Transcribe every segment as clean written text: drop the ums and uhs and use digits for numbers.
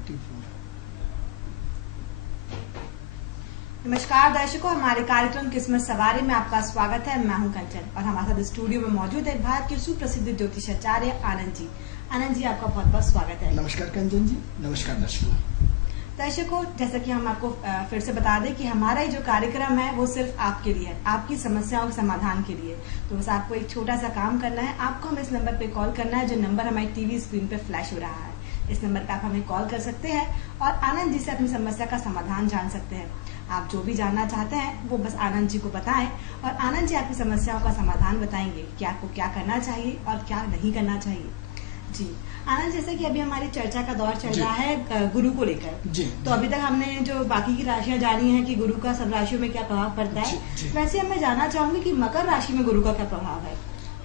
34। नमस्कार दर्शकों, हमारे कार्यक्रम किस्मत सवारी में आपका स्वागत है। मैं हूं कंचन और हमारे साथ स्टूडियो में मौजूद है भारत के सुप्रसिद्ध ज्योतिषाचार्य आनंद जी। आनंद जी, आपका बहुत बहुत स्वागत है। नमस्कार कंचन जी, नमस्कार दर्शकों, जैसा कि हम आपको फिर से बता दें कि हमारा ये जो कार्यक्रम है वो सिर्फ आपके लिए है, आपकी समस्याओं के समाधान के लिए। तो बस आपको एक छोटा सा काम करना है, आपको हमें इस नंबर पे कॉल करना है, जो नंबर हमारी टीवी स्क्रीन पे फ्लैश हो रहा है। इस नंबर पे आप हमें कॉल कर सकते हैं और आनंद जी से अपनी समस्या का समाधान जान सकते हैं। आप जो भी जानना चाहते हैं वो बस आनंद जी को बताएं और आनंद जी आपकी समस्याओं का समाधान बताएंगे कि आपको क्या करना चाहिए और क्या नहीं करना चाहिए। जी आनंद, जैसे कि अभी हमारी चर्चा का दौर चल रहा है गुरु को लेकर, तो अभी तक हमने जो बाकी की राशियां जानी है कि गुरु का सब राशियों में क्या प्रभाव पड़ता है, वैसे मैं जानना चाहूंगी कि मकर राशि में गुरु का क्या प्रभाव है।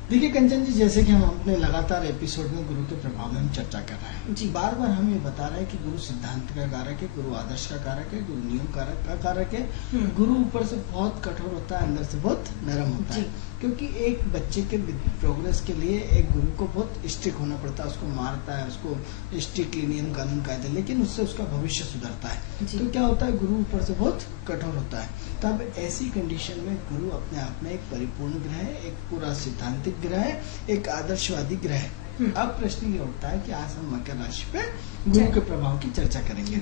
देखिए कंचन जी, जैसे कि हम अपने लगातार एपिसोड में गुरु के प्रभाव में हम चर्चा कर रहे हैं जी। बार बार हम ये बता रहे हैं कि गुरु सिद्धांत का कारक है, गुरु आदर्श का कारक है, गुरु नियम कारक का कारक है। गुरु ऊपर से बहुत कठोर होता है, अंदर से बहुत नरम होता है, क्योंकि एक बच्चे के प्रोग्रेस के लिए एक गुरु को बहुत स्ट्रिक्ट होना पड़ता है, उसको मारता है, उसको स्ट्रिक्टली नियम कानून कायदे, लेकिन उससे उसका भविष्य सुधरता है। तो क्या होता है, गुरु ऊपर से बहुत कठोर होता है। तब ऐसी कंडीशन में गुरु अपने आप में एक परिपूर्ण ग्रह है, एक पूरा सिद्धांतिक ग्रह है, एक आदर्शवादी ग्रह है। अब प्रश्न ये उठता है कि आज हम मकर राशि पे गुरु के प्रभाव की चर्चा करेंगे।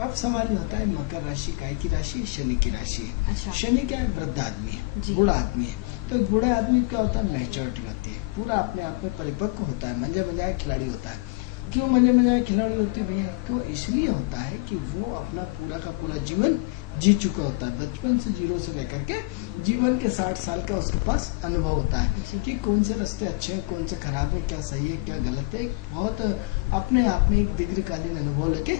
अब सवाल ये होता है, मकर राशि काय की राशि? शनि की राशि है। अच्छा। शनि क्या है? वृद्ध आदमी है, बूढ़ा आदमी है। तो बूढ़े आदमी क्या होता है? मैच्योरिटी होती है, पूरा अपने आप में परिपक्व होता है, मंजे मजाए खिलाड़ी होता है। क्यों मंजे मजाए खिलाड़ी होती है भैया? क्यों? इसलिए होता है कि वो अपना पूरा का पूरा जीवन जी चुका होता है, बचपन से जीरो से लेकर के जीवन के 60 साल का उसके पास अनुभव होता है कि कौन से रास्ते अच्छे हैं, कौन से खराब है, क्या सही है, क्या गलत है। बहुत अपने आप में एक दीर्घकालीन अनुभव लेके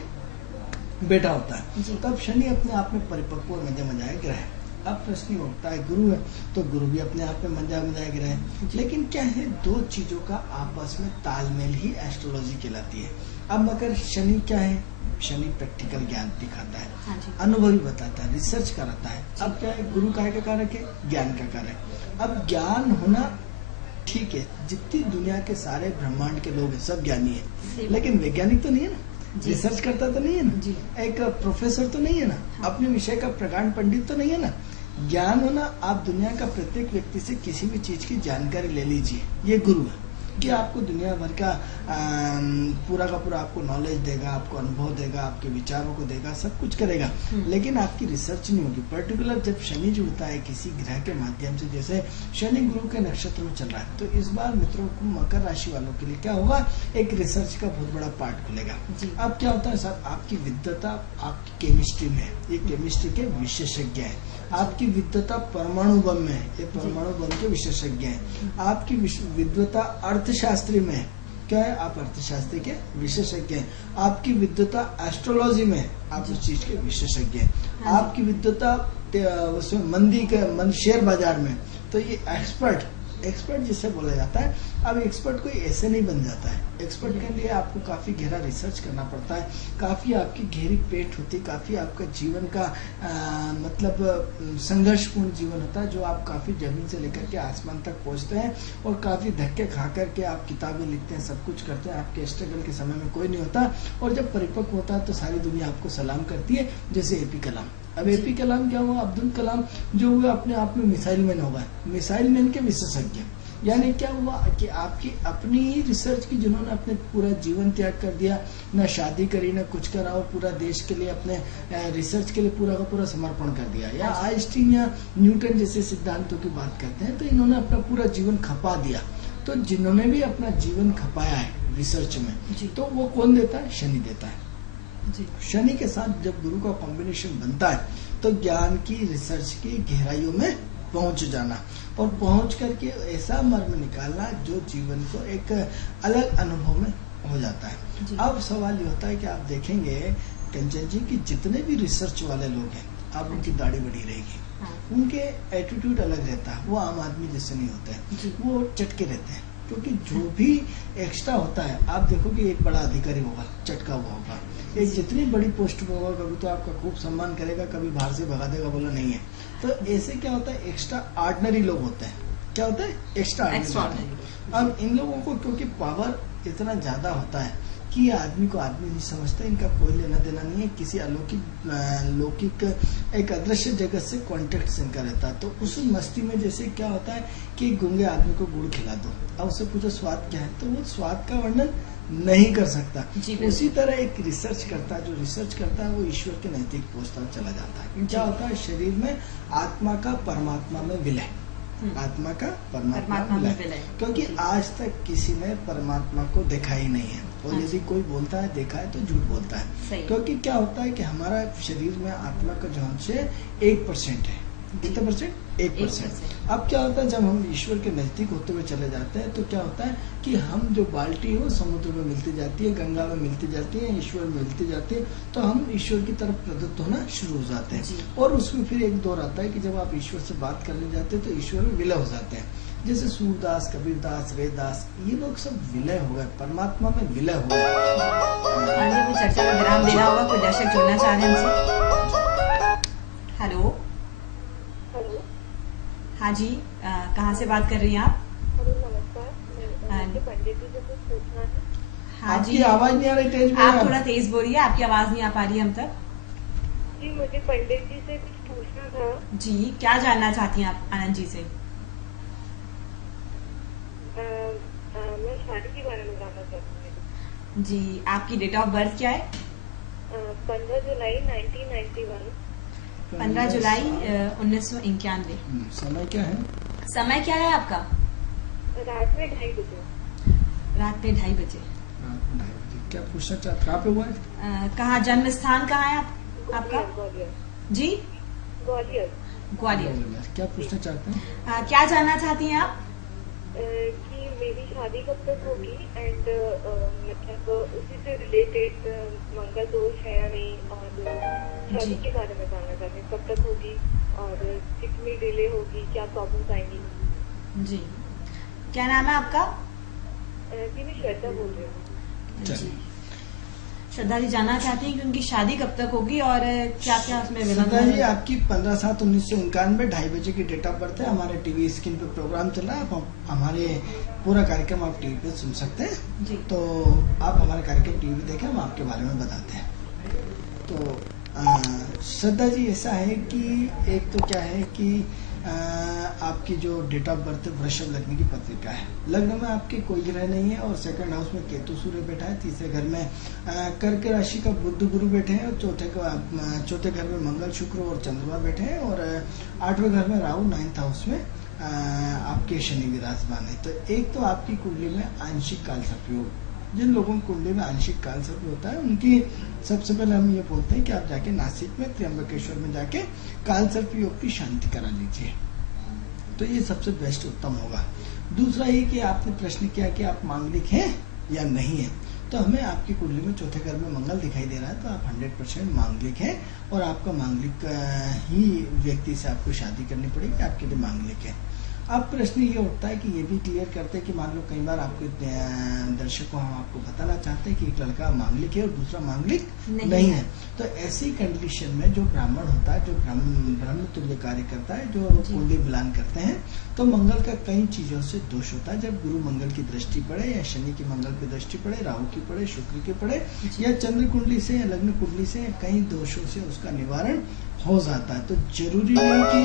बैठा होता है। तब शनि अपने आप में परिपक्व और मजा मजाए ग्रह है। अब प्रश्न उठता है, गुरु है तो गुरु भी अपने आप में मजा मजाए ग्रह है, लेकिन क्या है, दो चीजों का आपस में तालमेल ही एस्ट्रोलॉजी कहलाती है। अब मगर शनि क्या है? शनि प्रैक्टिकल ज्ञान दिखाता है, अनुभवी बताता है, रिसर्च कराता है। अब क्या है, गुरु काय का कारक है? ज्ञान का कारक। अब ज्ञान होना ठीक है, जितनी दुनिया के सारे ब्रह्मांड के लोग हैं सब ज्ञानी है, लेकिन वैज्ञानिक तो नहीं है ना, रिसर्च करता तो नहीं है ना, एक प्रोफेसर तो नहीं है ना, अपने विषय का प्रकांड पंडित तो नहीं है ना। ज्ञान होना, आप दुनिया का प्रत्येक व्यक्ति से किसी भी चीज की जानकारी ले लीजिए, ये गुरु है कि आपको दुनिया भर का पूरा का पूरा आपको नॉलेज देगा, आपको अनुभव देगा, आपके विचारों को देगा, सब कुछ करेगा, लेकिन आपकी रिसर्च नहीं होगी। पर्टिकुलर जब शनि जुड़ता है किसी ग्रह के माध्यम से, जैसे शनि गुरु के नक्षत्र में चल रहा है, तो इस बार मित्रों को मकर राशि वालों के लिए क्या होगा, एक रिसर्च का बहुत बड़ा पार्ट खुलेगा। अब क्या होता है सर, आपकी विद्वता आपकी केमिस्ट्री में है, ये केमिस्ट्री के विशेषज्ञ है। आपकी विद्वता परमाणु बम में है, ये परमाणु बम के विशेषज्ञ हैं। आपकी विद्वता अर्थशास्त्री में है, क्या है, आप अर्थशास्त्री के विशेषज्ञ हैं। आपकी विद्वता एस्ट्रोलॉजी में है, आप उस चीज के विशेषज्ञ हैं। आपकी विद्वता उसमें मंदी के शेयर बाजार में, तो ये एक्सपर्ट जिसे बोला जाता है। अब एक्सपर्ट कोई ऐसे नहीं बन जाता है, एक्सपर्ट के लिए आपको काफी गहरा रिसर्च करना पड़ता है, काफी आपकी गहरी पेट होती है, काफी आपका जीवन का मतलब संघर्षपूर्ण जीवन होता है, जो आप काफी जमीन से लेकर के आसमान तक पहुंचते हैं और काफी धक्के खा करके आप किताबें लिखते हैं, सब कुछ करते हैं। आपके स्ट्रगल के समय में कोई नहीं होता, और जब परिपक्व होता है तो सारी दुनिया आपको सलाम करती है, जैसे एपी कलाम। अब एपी कलाम क्या हुआ, अब्दुल कलाम जो हुए अपने आप में मिसाइल मैन हो गए, मिसाइल मैन के विशेषज्ञ। यानी क्या हुआ कि आपकी अपनी ही रिसर्च की, जिन्होंने अपने पूरा जीवन त्याग कर दिया, ना शादी करी ना कुछ करा, और पूरा देश के लिए अपने रिसर्च के लिए पूरा का पूरा समर्पण कर दिया। या आइंस्टीन या न्यूटन जैसे सिद्धांतों की बात करते हैं, तो इन्होंने अपना पूरा जीवन खपा दिया। तो जिन्होंने भी अपना जीवन खपाया है रिसर्च में, तो वो कौन देता है? शनि देता है। शनि के साथ जब गुरु का कॉम्बिनेशन बनता है, तो ज्ञान की, रिसर्च की गहराइयों में पहुंच जाना और पहुंच करके ऐसा मर्म निकालना जो जीवन को एक अलग अनुभव में हो जाता है। अब सवाल ये होता है कि आप देखेंगे कंचन जी कि जितने भी रिसर्च वाले लोग हैं, अब उनकी दाढ़ी बड़ी रहेगी, उनके एटीट्यूड अलग रहता है, वो आम आदमी जैसे नहीं होते हैं, वो चटके रहते हैं। क्योंकि जो भी एक्स्ट्रा होता है, आप देखोगे एक बड़ा अधिकारी होगा, चटका हुआ होगा, एक जितनी बड़ी पोस्ट पे होगा, कभी तो आपका खूब सम्मान करेगा, कभी बाहर से भगा देगा, बोला नहीं है। तो ऐसे क्या होता है, एक्स्ट्रा ऑर्डिनरी लोग होते हैं। क्या होता है? Extra ordinary. अब इन लोगों को क्योंकि पावर इतना ज्यादा होता है कि ये आदमी को आदमी नहीं समझता, इनका कोई लेना देना नहीं है, किसी अलौकिक लौकिक एक अदृश्य जगत से कॉन्टेक्ट इनका रहता है। तो उस मस्ती में जैसे क्या होता है कि गूंगे आदमी को गुड़ खिला दो, अब उससे पूछो स्वाद क्या है, तो वो स्वाद का वर्णन नहीं कर सकता। उसी तरह एक रिसर्च करता है, जो रिसर्च करता है वो ईश्वर के नजदीक पहुंचता चला जाता है। क्या होता है, शरीर में आत्मा का परमात्मा में विलय, आत्मा का परमात्मा में विलय, क्योंकि आज तक किसी ने परमात्मा को देखा ही नहीं है, और यदि कोई बोलता है देखा है तो झूठ बोलता है। क्योंकि क्या होता है कि हमारा शरीर में आत्मा का जो अंश है 1% है। कितना परसेंट? 1%। अब क्या होता है, जब हम ईश्वर के नजदीक होते हुए चले जाते हैं तो क्या होता है कि हम जो बाल्टी हो समुद्र में मिलती जाती है, गंगा में मिलती जाती है, ईश्वर में मिलती जाती है, तो हम ईश्वर की तरफ प्रदत्त होना शुरू हो जाते हैं। और उसमें फिर एक दौर आता है कि जब आप ईश्वर से बात करने जाते हैं तो ईश्वर में विलय हो जाते हैं। जैसे सूरदास, कबीरदास, रेदास, ये लोग सब विलय हो गए, परमात्मा में विलय हो गए। चर्चा में विराम देना होगा, कोई दर्शक जुड़ना चाह रहे हैं हमसे। हेलो, हाँ जी, कहाँ से बात कर रही हैं आप? नमस्कार, पंडित जी से कुछ पूछना है। हाँ जी, आवाज नहीं आ रही, तेज आप थोड़ा तेज बोलिए, आपकी आवाज नहीं आ पा रही है हम तक। जी, मुझे पंडित जी से कुछ पूछना था। जी, क्या जानना चाहती हैं आप आनंद जी से? मैं शादी के बारे में जानना चाहती हूँ। जी, आपकी डेट ऑफ बर्थ क्या है? 15 जुलाई 1991। 15 जुलाई 1991। समय क्या है? समय क्या है आपका? रात में 2:30 बजे। रात में 2:30 बजे। क्या पूछना चाहते, कहाँ पे हुआ है? कहाँ, जन्म स्थान कहाँ है आपका? ग्वालियर। जी, ग्वालियर। ग्वालियर। क्या पूछना चाहते हैं? क्या जानना चाहती हैं आप? कि मेरी शादी कब तक होगी, एंड मतलब उसी से रिलेटेड मंगल दोष है या नहीं, और शादी के बारे में जानना चाहती हूँ, कब तक होगी और कितनी डिले होगी, क्या प्रॉब्लम्स आएंगी। जी, क्या नाम है आपका? जी, मैं श्वेता बोल रही हूँ। जी, श्रद्धा जी जानना चाहती हैं कि उनकी शादी कब तक होगी और क्या क्या उसमें श्रद्धा जी, आपकी 15/7/1991 2:30 बजे की डेट ऑफ बर्थ है। हमारे टीवी स्क्रीन पे प्रोग्राम चल रहा है, आप हमारे पूरा कार्यक्रम आप टीवी पे सुन सकते हैं जी। तो आप हमारा कार्यक्रम टीवी देखें, हम आपके बारे में बताते हैं। तो श्रद्धा जी, ऐसा है कि एक तो क्या है कि आपकी जो डेट ऑफ बर्थ है वृषभ लग्न की पत्रिका है। लग्न में आपके कोई ग्रह नहीं है, और सेकंड हाउस में केतु सूर्य बैठा है, तीसरे घर में कर्क राशि का बुध गुरु बैठे हैं, और चौथे घर में मंगल शुक्र और चंद्रमा बैठे हैं, और 8वें घर में राहु, 9th हाउस में आपके शनि विराजमान है। तो एक तो आपकी कुंडली में आंशिक काल सर्पयोग, जिन लोगों की कुंडली में आंशिक काल सर्प होता है उनकी सबसे पहले हम ये बोलते हैं कि आप जाके नासिक में त्र्यंबकेश्वर में जाके काल सर्प योग की शांति करा लीजिए, तो ये सबसे बेस्ट उत्तम होगा। दूसरा ये कि आपने प्रश्न किया कि आप मांगलिक हैं या नहीं है, तो हमें आपकी कुंडली में चौथे घर में मंगल दिखाई दे रहा है, तो आप 100% मांगलिक हैं, और आपका मांगलिक ही व्यक्ति से आपको शादी करनी पड़ेगी, आपके लिए मांगलिक है। अब प्रश्न ये उठता है कि ये भी क्लियर करते हैं कि मान लो कई बार आपके दर्शकों हम आपको बताना चाहते हैं कि एक लड़का मांगलिक है और दूसरा मांगलिक नहीं है, तो ऐसी कंडीशन में जो ब्राह्मण होता है, जो ब्रह्म तुल्य कार्य करता है, जो कुंडली मिलान करते हैं, तो मंगल का कई चीजों से दोष होता है। जब गुरु मंगल की दृष्टि पड़े, या शनि की मंगल की दृष्टि पड़े, राहु की पड़े, शुक्र की पड़े, या चंद्र कुंडली से या लग्न कुंडली से, कई दोषों से उसका निवारण हो जाता है। तो जरूरी नहीं कि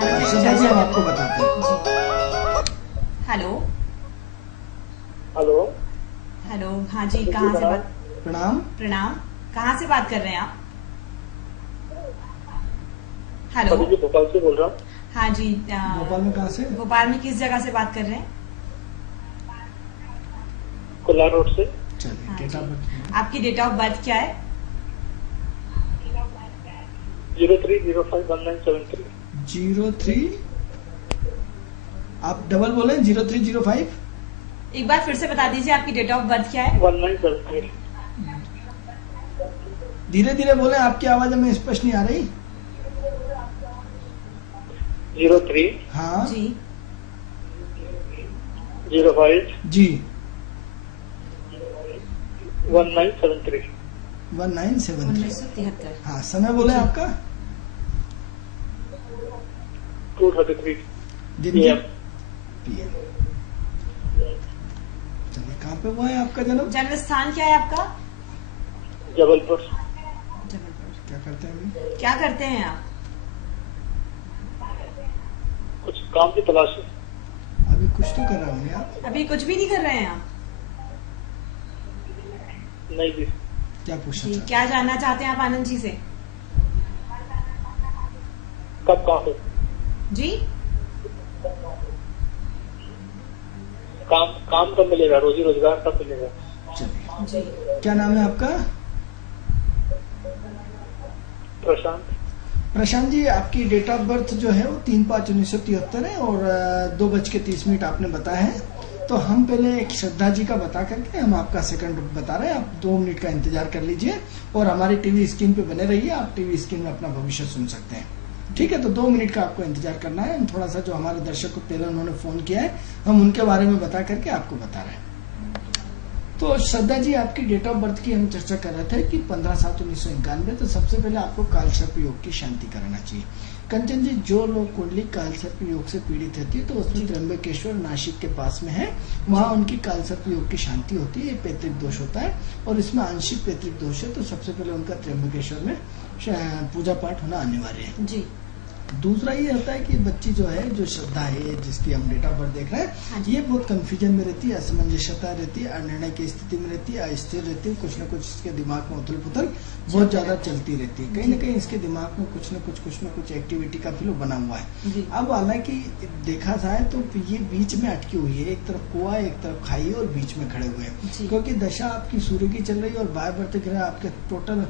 हम आपको बताते हैं। हेलो हेलो हेलो, हाँ जी, कहाँ से बात? प्रणाम प्रणाम, कहाँ से बात कर रहे हैं आप? हेलो, भोपाल से बोल रहा हूँ। हाँ जी, भोपाल में कहाँ से? भोपाल में किस जगह से बात कर रहे हैं? कोला रोड से। चलिए, डेट ऑफ बर्थ आपकी डेट ऑफ बर्थ क्या है? 03051973। 03, आप डबल बोले 0305। एक बार फिर से बता दीजिए, आपकी डेट ऑफ बर्थ क्या है? 1973। धीरे धीरे बोले, आपकी आवाज हमें स्पष्ट नहीं आ रही। 03 हाँ जी, 05 जी 1973। 1973। हाँ, समय बोले आपका? 2:33 दिन के PM। चलिए, कहाँ पे हुआ है आपका जन्म? जन्म स्थान क्या है आपका? जबलपुर। जबलपुर। क्या करते हैं अभी? क्या करते हैं आप? कुछ काम की तलाश है। अभी कुछ तो कर रहे होंगे आप? अभी कुछ भी नहीं कर रहे हैं आप? नहीं जी। क्या पूछना जी, चाहते क्या जानना चाहते हैं आप आनंद जी से? कब काम है? जी, काम कब मिलेगा? रोजी रोजगार कब मिलेगा? हैं? चलिए, जी। क्या नाम है आपका? प्रशांत। प्रशांत जी, आपकी डेट ऑफ बर्थ जो है वो 3/5/1973 है और 2:30 आपने बताया है। तो हम पहले एक श्रद्धा जी का बता करके हम आपका सेकंड बता रहे हैं। आप 2 मिनट का इंतजार कर लीजिए और हमारी टीवी स्क्रीन पे बने रहिए। आप टीवी स्क्रीन में अपना भविष्य सुन सकते हैं। ठीक है, तो 2 मिनट का आपको इंतजार करना है। हम थोड़ा सा जो हमारे दर्शक को पहले उन्होंने फोन किया है, हम उनके बारे में बता करके आपको बता रहे हैं। तो श्रद्धा जी, आपकी डेट ऑफ बर्थ की हम चर्चा कर रहे थे कि 15/7/1991। तो सबसे पहले आपको कालसर्प योग की शांति कराना चाहिए। कंचन जी, जो लोग कुंडली कालसर्प योग से पीड़ित रहती है तो उसमें त्र्यंबकेश्वर नासिक के पास में है, वहाँ उनकी कालसर्प योग की शांति होती है। ये पैतृक दोष होता है और इसमें आंशिक पैतृक दोष है, तो सबसे पहले उनका त्र्यंबकेश्वर में पूजा पाठ होना अनिवार्य है जी। दूसरा ये होता है कि बच्ची जो है, जो श्रद्धा है, जिसकी हम डेट ऑफ बर्थ देख रहे हैं, ये बहुत कंफ्यूजन में रहती है, असमंजसता रहती है, अनिर्णय की स्थिति में रहती है, अस्थिर रहती है। कुछ न कुछ इसके दिमाग में उथल पुथल बहुत ज्यादा चलती रहती है। कहीं न कहीं इसके दिमाग में कुछ न कुछ एक्टिविटी का फ्लो बना हुआ है। अब हालांकि देखा जाए तो ये बीच में अटकी हुई है, एक तरफ कुआ, एक तरफ खाई और बीच में खड़े हुए हैं, क्योंकि दशा आपकी सूर्य की चल रही है और बाय बर्थ ग्रह आपके टोटल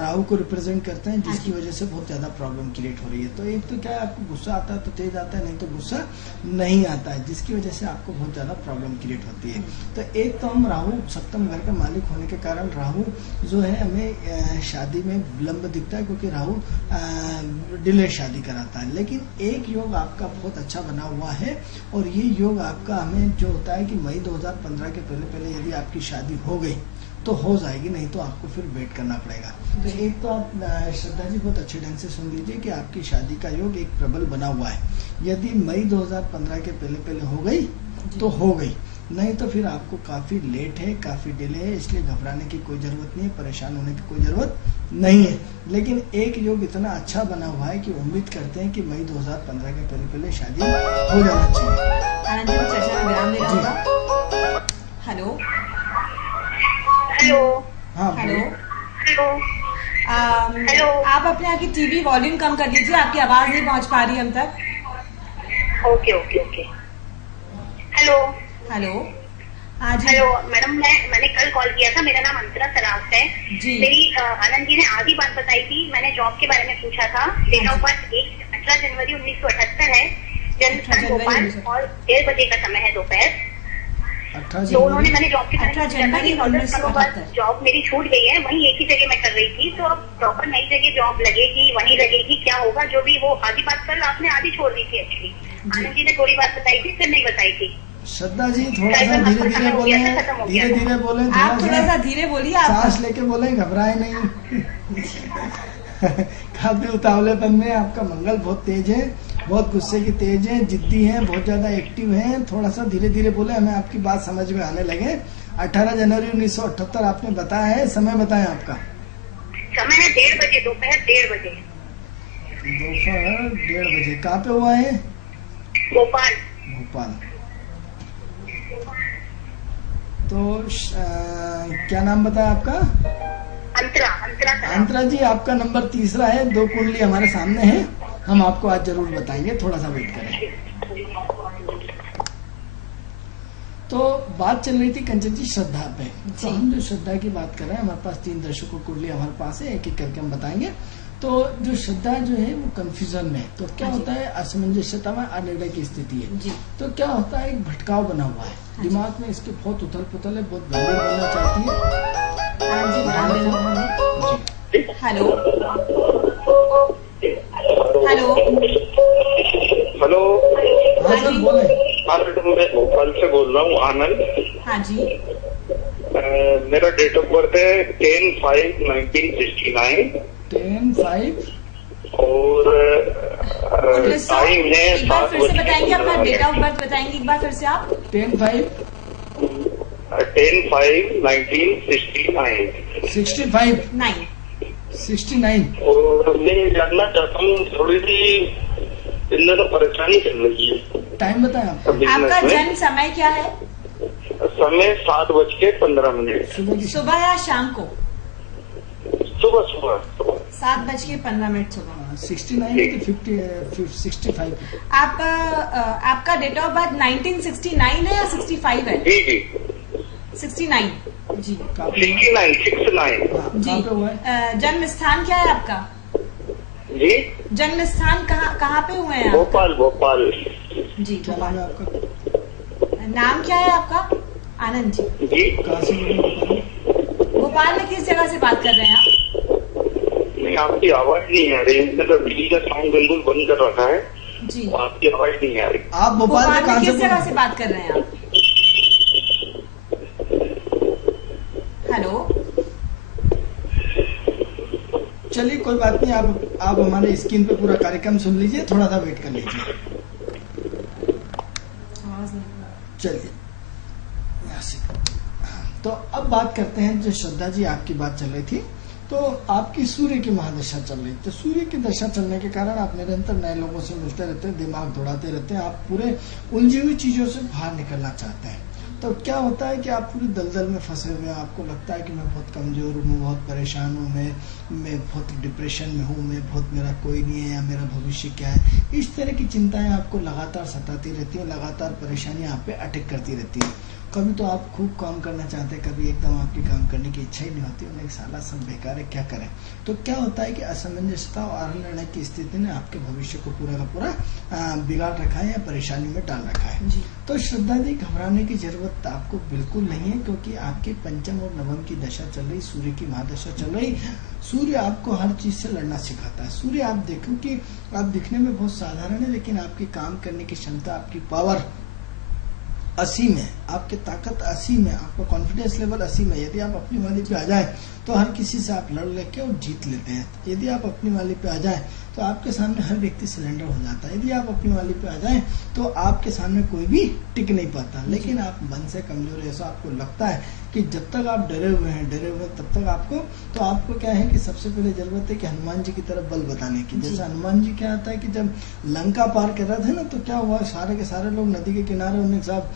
राहु को रिप्रेजेंट करते हैं, जिसकी वजह से बहुत ज्यादा प्रॉब्लम क्रिएट हो रही है। तो एक तो क्या है, आपको गुस्सा आता है तो तेज आता है, नहीं तो गुस्सा नहीं आता है, जिसकी वजह से आपको बहुत ज्यादा प्रॉब्लम क्रिएट होती है। तो एक तो हम राहु सप्तम घर का मालिक होने के कारण राहु जो है हमें शादी में विलंब दिखता है, क्योंकि राहु डिले शादी कराता है। लेकिन एक योग आपका बहुत अच्छा बना हुआ है और ये योग आपका हमें जो होता है कि मई 2015 के पहले यदि आपकी शादी हो गई तो हो जाएगी, नहीं तो आपको फिर वेट करना पड़ेगा। तो एक तो आप श्रद्धा जी बहुत अच्छे ढंग से सुन लीजिए कि आपकी शादी का योग एक प्रबल बना हुआ है। यदि मई 2015 के पहले हो गई तो हो गई, नहीं तो फिर आपको काफी लेट है, काफी डिले है, इसलिए घबराने की कोई जरूरत नहीं है, परेशान होने की कोई जरूरत नहीं है। लेकिन एक योग इतना अच्छा बना हुआ है कि उम्मीद करते हैं कि मई 2015 के पहले शादी हो जाना चाहिए। आनंद जी, चर्चा में विराम देना होगा। Hello hello. हाँ, हेलो हेलो। हेलो। आप अपने यहाँ की टीवी वॉल्यूम कम कर लीजिए, आपकी आवाज नहीं पहुँच पा रही हम तक। Okay okay okay. Hello. Hello. हाँ जी। हेलो मैडम, मैंने कल कॉल किया था। मेरा नाम अंतरा सराफ है जी। मेरी आनंद जी ने आधी बात बताई थी। मैंने जॉब के बारे में पूछा था। डेट ऑफ बर्थ 18 जनवरी 1978 है। जन्म स्थान भोपाल और 1:30 बजे का समय है दोपहर। तो उन्होंने, मैंने जॉब के बारे में जॉब मेरी छूट गई है, वहीं एक ही जगह मैं कर रही थी। तो अब प्रॉपर नई जगह जॉब लगेगी, वहीं लगेगी, क्या होगा? जो भी वो आधी बात कल आपने आधी छोड़ दी थी एक्चुअली। आनंद जी ने थोड़ी बात बताई थी, फिर नहीं बताई थी। श्रद्धा जी थोड़ा सा धीरे बोले, धीरे बोले, आप थोड़ा सा धीरे बोलिए, सांस लेके बोले, घबराए नहीं। काफी उतावलेपन में आपका मंगल बहुत तेज है, बहुत गुस्से की तेज है, जिद्दी है, बहुत ज्यादा एक्टिव है। थोड़ा सा धीरे बोले, हमें आपकी बात समझ में आने लगे। 18 जनवरी 1978 आपने बताया है, समय बताएं आपका। समय है 1:30 बजे, दोपहर 1:30 बजे। दोपहर 1:30 बजे। कहाँ पे हुआ है? भोपाल। भोपाल। तो क्या नाम बताया आपका? अंतरा जी, आपका नंबर 3 है। 2 कुंडली हमारे सामने है, हम आपको आज जरूर बताएंगे, थोड़ा सा वेट करें। तो बात चल रही थी कंचन जी श्रद्धा पे। तो हम जो श्रद्धा की बात कर रहे हैं, हमारे पास 3 दर्शकों कुंडली हमारे पास है, एक एक करके हम बताएंगे। तो जो श्रद्धा जो है वो कंफ्यूजन में, तो क्या होता है, असमंजसता में, अनिर्णय की स्थिति है। तो क्या होता है, एक भटकाव बना हुआ है दिमाग में, इसके बहुत उथल पुथल है, बहुत गंभीर बनना चाहती है। Hello hello hello. हाँ सर बोले। हाँ मैडम, मैं भोपाल से बोल रहा हूँ, आनंद। हाँ जी। मेरा डेट ऑफ बर्थ है 10/5/1969। 10/5 और टाइम है एक बार फिर से बताएंगे अपना डेट ऑफ बर्थ बताएंगे एक बार फिर से आप? 10/5 10/5/1969। 69 और मैं जानना चाहता हूँ, थोड़ी सी इन दोनों परेशानी चल रही है। टाइम बताएं आप। आपका जन्म समय क्या है? समय 7:15। सुबह या शाम को? सुबह 7:15 सुबह। 69 तो 65। आपका डेट ऑफ बर्थ 1969 है या 65 है? जी 69 जी। 69 जी। जन्म स्थान क्या है आपका? जी जन्म स्थान कहाँ पे हुए हैं? भोपाल। जी क्या नाम है आपका? नाम क्या है आपका? आनंद जी। जी कहाँ से बोल रहे हैं? भोपाल में किस जगह से बात कर रहे हैं आप? नहीं, आपकी आवाज नहीं आ रही। मतलब टीवी का साउंड बिल्कुल बंद कर रखा है जी। आपकी आवाज नहीं आ रही। आप भोपाल में कहाँ किस से जगह से बात कर रहे हैं आप? हेलो। चलिए कोई बात नहीं, आप हमारे स्क्रीन पे पूरा कार्यक्रम सुन लीजिए, थोड़ा सा वेट कर लीजिए। चलिए यहाँ से। तो अब बात करते हैं, जो श्रद्धा जी आपकी बात चल रही थी, तो आपकी सूर्य की महादशा चल रही, तो सूर्य की दशा चलने के कारण आप निरंतर नए लोगों से मिलते रहते हैं, दिमाग दौड़ाते रहते हैं, आप पूरे उलझी हुई चीजों से बाहर निकलना चाहते हैं। तो क्या होता है कि आप पूरी दलदल में फंसे हुए हैं, आपको लगता है कि मैं बहुत कमजोर हूँ, मैं बहुत परेशान हूँ, मैं बहुत डिप्रेशन में हूँ, मेरा कोई नहीं है, या मेरा भविष्य क्या है। इस तरह की चिंताएं आपको लगातार सताती रहती हैं, लगातार परेशानियां आप पे अटैक करती रहती हैं। कभी तो आप खूब काम करना चाहते हैं, कभी एकदम आपकी काम करने की इच्छा ही नहीं होती, उन्हें साला सब बेकार है, क्या करें। तो क्या होता है कि असमंजसता और निर्णय की स्थिति ने आपके भविष्य को पूरा का पूरा बिगाड़ रखा है या परेशानी में डाल रखा है। तो श्रद्धा जी, घबराने की जरूरत आपको बिल्कुल नहीं है, क्योंकि आपकी पंचम और नवम की दशा चल रही, सूर्य की महादशा चल रही। सूर्य आपको हर चीज से लड़ना सिखाता है। सूर्य आप देखो कि आप दिखने में बहुत साधारण है, लेकिन आपकी काम करने की क्षमता, आपकी पावर असीम है, आपकी ताकत असीम है, आपका कॉन्फिडेंस लेवल असीम है। यदि आप अपनी वाली पे आ जाए तो हर किसी से आप लड़ लेके और जीत लेते हैं। यदि आप अपनी वाली पे आ जाए तो आपके सामने हर व्यक्ति सिलेंडर हो जाता है। यदि आप अपनी वाली पे आ जाए तो आपके सामने कोई भी टिक नहीं पाता। लेकिन आप मन से कमजोर है, ऐसा आपको लगता है कि जब तक आप डरे हुए हैं तब तक आपको क्या है कि सबसे पहले जरूरत है कि हनुमान जी की तरफ बल बताने की। जैसे हनुमान जी क्या आता है कि जब लंका पार कर रहे थे ना, तो क्या हुआ, सारे के सारे लोग नदी के किनारे, उन्हें साहब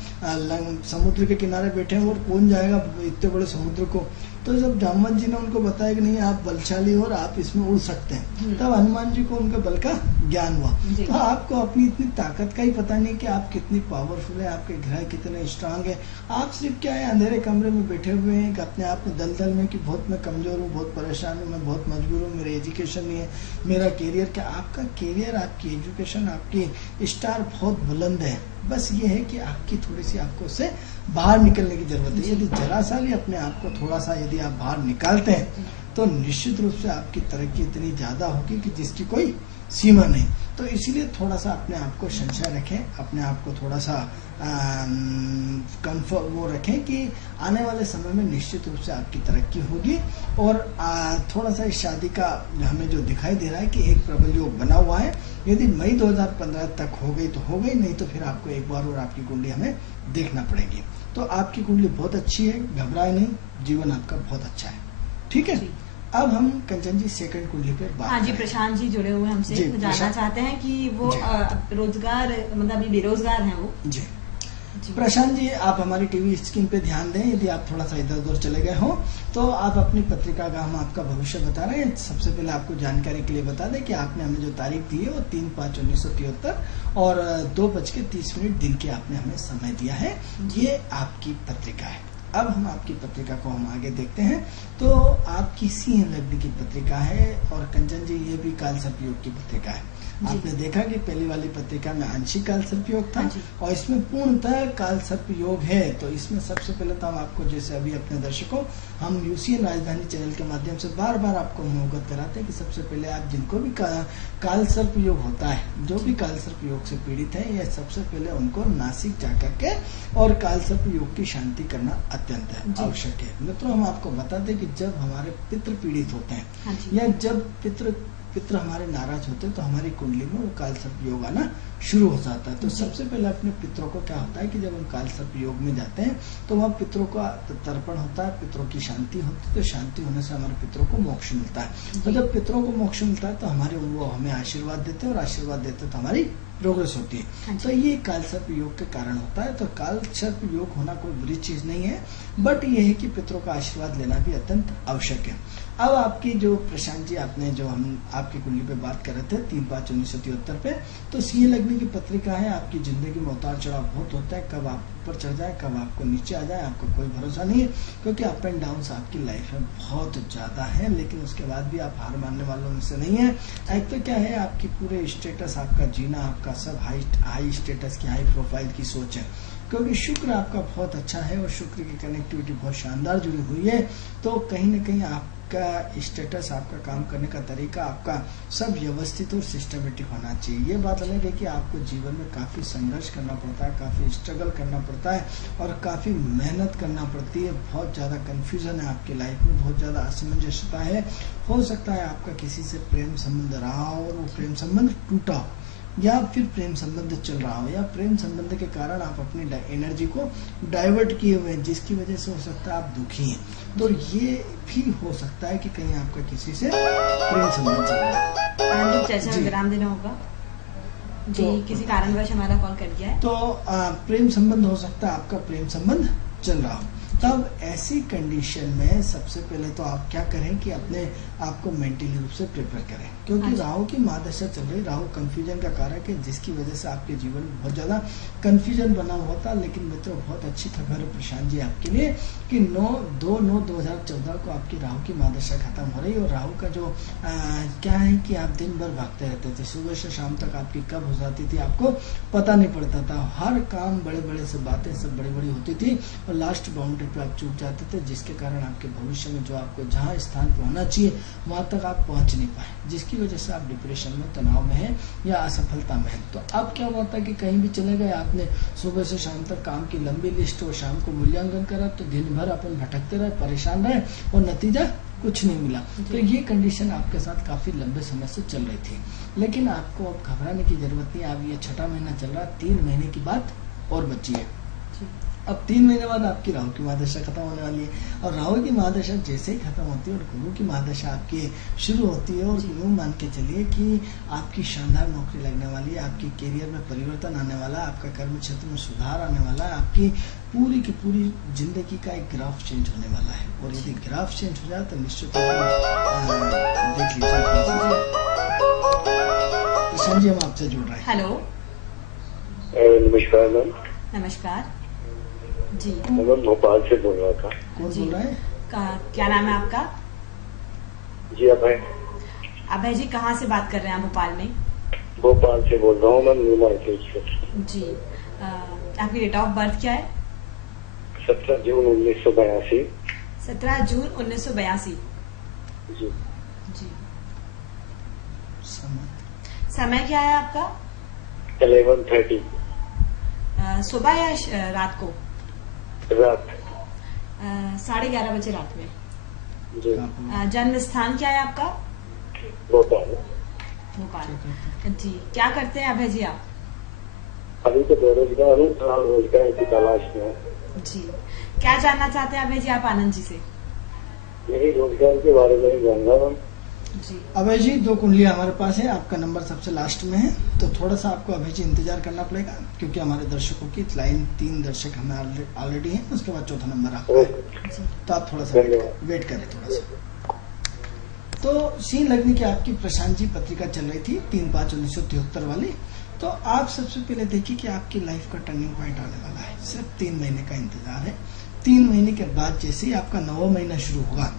समुद्र के किनारे बैठे हैं और कौन जाएगा इतने बड़े समुद्र को। तो जब जामवंत जी ने उनको बताया कि नहीं, आप बलशाली हो और आप इसमें उड़ सकते हैं, तब हनुमान जी को उनके बल का ज्ञान हुआ। तो आपको अपनी इतनी ताकत का ही पता नहीं कि आप कितनी पावरफुल है, आपके ग्रह कितने स्ट्रांग है। आप सिर्फ क्या है, अंधेरे कमरे में बैठे हुए हैं अपने आप में दलदल में कि बहुत मैं कमजोर हूँ, बहुत परेशान हूँ, मैं बहुत मजबूर हूँ, मेरी एजुकेशन नहीं है, मेरा कैरियर क्या। आपका कैरियर, आपकी एजुकेशन, आपकी स्टार बहुत बुलंद है। बस ये है कि आपकी थोड़ी सी आपको उससे बाहर निकलने की जरूरत है। यदि जरा सा भी अपने आप को थोड़ा सा यदि आप बाहर निकालते हैं तो निश्चित रूप से आपकी तरक्की इतनी ज्यादा होगी कि जिसकी कोई सीमा नहीं। तो इसीलिए थोड़ा सा अपने आप को संशय रखें, अपने आप को थोड़ा सा कंफर्ट वो रखें कि आने वाले समय में निश्चित रूप से आपकी तरक्की होगी। और थोड़ा सा इस शादी का हमें जो दिखाई दे रहा है कि एक प्रबल योग बना हुआ है। यदि मई 2015 तक हो गई तो हो गई, नहीं तो फिर आपको एक बार और आपकी कुंडली हमें देखना पड़ेगी। तो आपकी कुंडली बहुत अच्छी है, घबराए नहीं, जीवन आपका बहुत अच्छा है। ठीक है, अब हम कंचन जी सेकंड कुंडली पे बात। हाँ जी, प्रशांत जी जुड़े हुए हमसे, जानना चाहते हैं कि वो रोजगार, मतलब अभी बेरोजगार हैं वो। जी प्रशांत जी, आप हमारी टीवी स्क्रीन पे ध्यान दें। यदि आप थोड़ा सा इधर उधर चले गए हो तो आप अपनी पत्रिका का, हम आपका भविष्य बता रहे हैं। सबसे पहले आपको जानकारी के लिए बता दें कि आपने हमें जो तारीख दी है वो 3/5/1973 और 2:30 दिन की आपने हमें समय दिया है। ये आपकी पत्रिका है। अब हम आपकी पत्रिका को हम आगे देखते हैं। तो आपकी सिंह लग्न की पत्रिका है और कंचन जी ये भी काल सर्प योग की पत्रिका है। आपने देखा कि पहली वाली पत्रिका में आंशिक काल सर्प योग था और इसमें पूर्णतः काल सर्प योग है। तो इसमें सबसे पहले तो हम आपको, जैसे अभी अपने दर्शकों, हम यूसीएन राजधानी चैनल के माध्यम से बार बार आपको अवगत कराते हैं कि सबसे पहले आप जिनको भी काल सर्प योग होता है, जो भी काल सर्प योग से पीड़ित है, ये सबसे पहले उनको नासिक जाकर के और काल सर्प योग की शांति करना अत्यंत आवश्यक है। मित्रों, हम आपको बताते हैं कि जब हमारे पितृ पीड़ित होते हैं या जब पितृ पितृ हमारे नाराज होते हैं तो हमारी कुंडली में वो काल सर्प योग आना शुरू हो जाता है। तो सबसे पहले अपने पितरों को क्या होता है कि जब हम काल सर्प योग में जाते हैं तो वहाँ पितरों का तर्पण होता है, पितरों की शांति होती है। तो शांति होने से हमारे पितरों को मोक्ष मिलता है। तो जब पितरों को मोक्ष मिलता है तो हमारे वो हमें आशीर्वाद देते हैं, और आशीर्वाद देते तो हमारी प्रोग्रेस होती है। तो ये काल सर्प योग के कारण होता है। तो काल सर्प योग होना कोई बुरी चीज नहीं है, बट ये है कि पितरों का आशीर्वाद लेना भी अत्यंत आवश्यक है। अब आपकी जो प्रशांत जी, आपने जो हम आपकी कुंडली पे बात कर रहे थे 3/5/1973 पे, तो सिंह लग्न की पत्रिका है। आपकी जिंदगी में उतार चढ़ाव बहुत होता है, कब आप ऊपर चढ़ जाए कब आपको नीचे आ जाए आपको कोई भरोसा नहीं है, क्योंकि अप एंड डाउन आपकी लाइफ में बहुत ज्यादा है। लेकिन उसके बाद भी आप हार मानने वालों में से नहीं है। एक तो क्या है, आपकी पूरे स्टेटस, आपका जीना, आपका सब हाई स्टेटस की, हाई प्रोफाइल की सोच है, क्योंकि शुक्र आपका बहुत अच्छा है और शुक्र की कनेक्टिविटी बहुत शानदार जुड़ी हुई है। तो कहीं ना कहीं आपका स्टेटस, आपका काम करने का तरीका, आपका सब व्यवस्थित और सिस्टमेटिक होना चाहिए। ये बात अलग है कि आपको जीवन में काफी संघर्ष करना पड़ता है, काफी स्ट्रगल करना पड़ता है और काफी मेहनत करना पड़ती है। बहुत ज्यादा कंफ्यूजन है आपकी लाइफ में, बहुत ज्यादा असमंजसता है। हो सकता है आपका किसी से प्रेम संबंध रहा हो और वो प्रेम संबंध टूटा हो, या फिर प्रेम संबंध चल रहा हो, या प्रेम संबंध के कारण आप अपनी एनर्जी को डाइवर्ट किए हुए हैं, जिसकी वजह से हो सकता है आप दुखी हैं। तो ये भी हो सकता है कि कहीं आपका किसी से प्रेम संबंध चल रहा है। चर्चा में विराम देना होगा जी, किसी कारणवश हमारा कॉल कट गया है। तो प्रेम संबंध हो सकता है आपका प्रेम संबंध चल रहा हो। तब ऐसी कंडीशन में सबसे पहले तो आप क्या करें कि अपने आप को मेंटली रूप से प्रिपेयर करें, क्योंकि राहु की महादशा चल रही। राहु कंफ्यूजन का कारक है, जिसकी वजह से आपके जीवन में बहुत ज्यादा कंफ्यूजन बना हुआ था। लेकिन मित्रों, बहुत अच्छी खबर है प्रशांत जी आपके लिए कि 9/2/2014 को आपकी राहु की महादशा खत्म हो रही है। और राहु का जो क्या है कि आप दिन भर भागते रहते थे, सुबह से शाम तक आपकी कब हो जाती थी आपको पता नहीं पड़ता था। हर काम बड़े बड़े से बातें सब बड़ी बड़ी होती थी और लास्ट बाउंड्री पे आप चूक जाते थे, जिसके कारण आपके भविष्य में जो आपको जहाँ स्थान पे होना चाहिए वहां तक आप पहुंच नहीं पाए, जिसकी वजह से आप डिप्रेशन में, तनाव में हैं या असफलता में हैं। तो अब क्या हुआ था कि कहीं भी चले गए, आपने सुबह से शाम तक काम की लंबी लिस्ट और शाम को मूल्यांकन करा, तो दिन भर अपन भटकते रहे, परेशान रहे और नतीजा कुछ नहीं मिला। तो ये कंडीशन आपके साथ काफी लंबे समय से चल रही थी। लेकिन आपको अब घबराने की जरूरत नहीं। अब ये 6ठा महीना चल रहा, 3 महीने की बात और बची है। अब 3 महीने बाद आपकी राहु की महादशा खत्म होने वाली है। और राहु की महादशा जैसे ही खत्म होती है और गुरु की महादशा आपकी शुरू होती है, और यूं मान के चलिए कि आपकी शानदार नौकरी लगने वाली है, आपकी करियर में परिवर्तन आने वाला है, आपका कर्म क्षेत्र में सुधार आने वाला है, आपकी पूरी की पूरी जिंदगी का एक ग्राफ चेंज होने वाला है। और यदि ग्राफ चेंज हो जाए तो निश्चित देख लीजिए। प्रशांत जी, हम आपसे जुड़ रहे हैं। हेलो, नमस्कार मैम। नमस्कार जी, मैं भोपाल से बोल रहा था। कौन बोल रहा है? क्या नाम है आपका? जी अभय। अभय जी, कहाँ से बात कर रहे हैं आप? भोपाल में? भोपाल से बोल रहा हूँ मैं, न्यू मार्केट से। जी, आपकी डेट ऑफ बर्थ क्या है? 17 जून 1982। 17 जून 1982। जी जी। समय क्या है आपका? 11:30। सुबह या रात को? रात 11:30 बजे रात में। जी। जन्म स्थान क्या है आपका? भोपाल। भोपाल। जी, क्या करते हैं अभय जी आप? अभी तो बेरोजगार हूँ, रोजगार की तलाश में हूँ। जी, क्या जानना चाहते हैं अभय जी आप आनंद जी से? यही रोजगार के बारे में जानना मैम। जी अभय जी, 2 कुंडलियां हमारे पास है, आपका नंबर सबसे लास्ट में है, तो थोड़ा सा आपको अभय जी इंतजार करना पड़ेगा, क्योंकि हमारे दर्शकों की लाइन 3 दर्शक हमें ऑलरेडी हैं, उसके बाद 4था नंबर आपका है, तो आप थोड़ा सा वेट करें थोड़ा सा। तो सिंह लग्न की आपकी प्रशांत जी पत्रिका चल रही थी 3/5/1973 वाली। तो आप सबसे पहले देखिए कि आपकी लाइफ का टर्निंग पॉइंट आने वाला है। सिर्फ 3 महीने का इंतजार है। 3 महीने के बाद जैसे ही आपका 9वां महीना शुरू होगा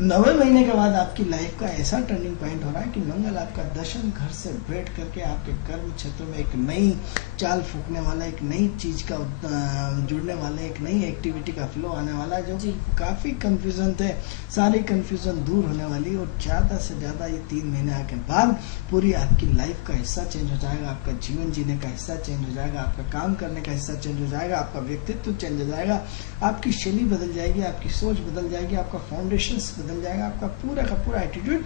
9वें महीने के बाद आपकी लाइफ का ऐसा टर्निंग पॉइंट हो रहा है कि मंगल आपका दशम घर से बैठ करके आपके कर्म क्षेत्र में एक नई चाल फूकने वाला, एक नई चीज का जुड़ने वाला, एक नई एक्टिविटी का फ्लो आने वाला है, जो काफी कंफ्यूजन थे, सारी कंफ्यूजन दूर होने वाली। और ज्यादा से ज्यादा ये 3 महीने के बाद पूरी आपकी लाइफ का हिस्सा चेंज हो जाएगा, आपका जीवन जीने का हिस्सा चेंज हो जाएगा, आपका काम करने का हिस्सा चेंज हो जाएगा, आपका व्यक्तित्व चेंज हो जाएगा, आपकी शैली बदल जाएगी, आपकी सोच बदल जाएगी, आपका फाउंडेशन बदल जाएगा, आपका पूरा का पूरा एटीट्यूड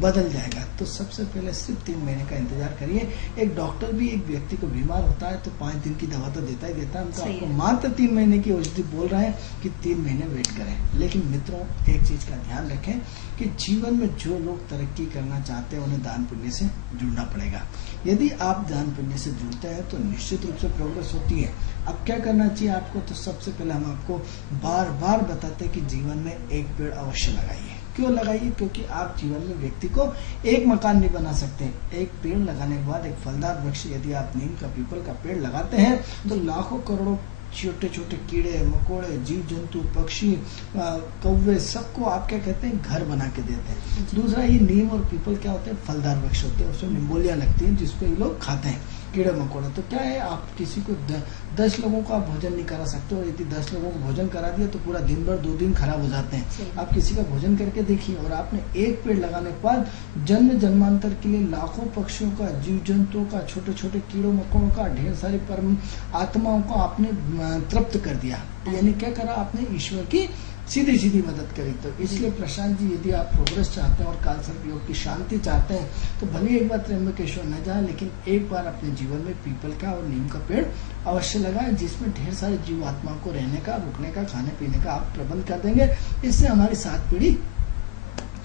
बदल जाएगा। तो सबसे पहले सिर्फ 3 महीने का इंतजार करिए। एक डॉक्टर भी एक व्यक्ति को बीमार होता है तो 5 दिन की दवा तो देता ही देता है। हम तो आपको मात्र 3 महीने की औषधि बोल रहे हैं कि 3 महीने वेट करें। लेकिन मित्रों, एक चीज का ध्यान रखें कि जीवन में जो लोग तरक्की करना चाहते हैं उन्हें दान पुण्य से जुड़ना पड़ेगा। यदि आप दान पुण्य से जुड़ते हैं तो निश्चित रूप से प्रोग्रेस होती है। अब क्या करना चाहिए आपको? तो सबसे पहले हम आपको बार बार बताते हैं कि जीवन में एक पेड़ अवश्य लगाइए। क्यों लगाइए? क्योंकि आप जीवन में व्यक्ति को एक मकान नहीं बना सकते। एक पेड़ लगाने के बाद एक फलदार वृक्ष, यदि आप नीम का, पीपल का पेड़ लगाते हैं तो लाखों करोड़ों छोटे छोटे कीड़े मकोड़े, जीव जंतु, पक्षी, कौवे, सबको आप क्या कहते हैं, घर बना के देते हैं। दूसरा, ये नीम और पीपल क्या होते हैं? फलदार वृक्ष होते हैं, उसमें निम्बोलियां लगती हैं जिसको ये लोग खाते हैं, कीड़े मकोड़े। तो क्या है, आप किसी को 10 लोगों का भोजन नहीं करा सकते हो। यदि 10 लोगों को भोजन करा दिया तो पूरा दिन भर 2 दिन खराब हो जाते हैं। आप किसी का भोजन करके देखिए। और आपने एक पेड़ लगाने के बाद जन्म जन्मांतर के लिए लाखों पक्षियों का, जीव जंतुओं का, छोटे छोटे कीड़ों मकोड़ों का, ढेर सारी परम आत्माओं को आपने तृप्त कर दिया। यानी क्या करा आपने? ईश्वर की सीधी सीधी मदद करी। तो इसलिए प्रशांत जी, यदि आप प्रोग्रेस चाहते हैं और कालसर्प योग की शांति चाहते हैं तो भले एक बार त्र्यंबकेश्वर न जाए, लेकिन एक बार अपने जीवन में पीपल का और नीम का पेड़ अवश्य लगाएं, जिसमें ढेर सारे जीव आत्माओं को रहने का, रुकने का, खाने पीने का आप प्रबंध कर देंगे। इससे हमारी 7 पीढ़ी